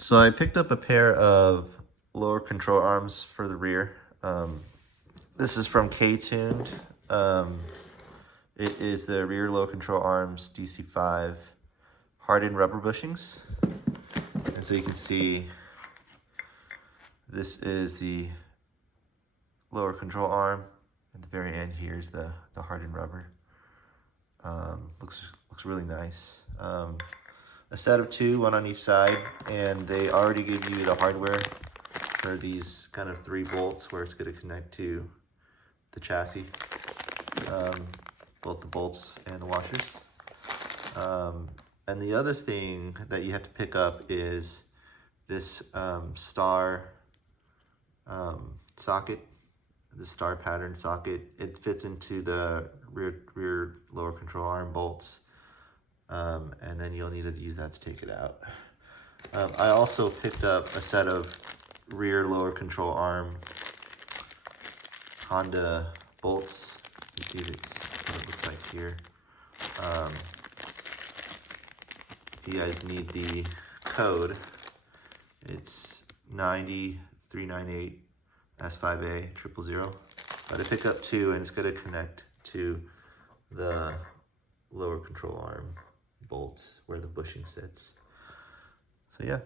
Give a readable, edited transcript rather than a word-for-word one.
So I picked up a pair of lower control arms for the rear. This is from Ktuned. It is the rear lower control arms DC5 hardened rubber bushings. And so you can see this is the lower control arm. At the very end here is the hardened rubber. Looks really nice. A set of two, one on each side, and they already give you the hardware for these kind of 3 bolts where it's going to connect to the chassis, both the bolts and the washers. And the other thing that you have to pick up is this star socket, the star pattern socket. It fits into the rear lower control arm bolts. And then you'll need to use that to take it out. I also picked up a set of rear lower control arm Honda bolts. You can see what it looks like here. You guys need the code. It's 90398 S5A 000. But I pick up 2, and it's going to connect to the lower control arm bolts where the bushing sits. So yeah.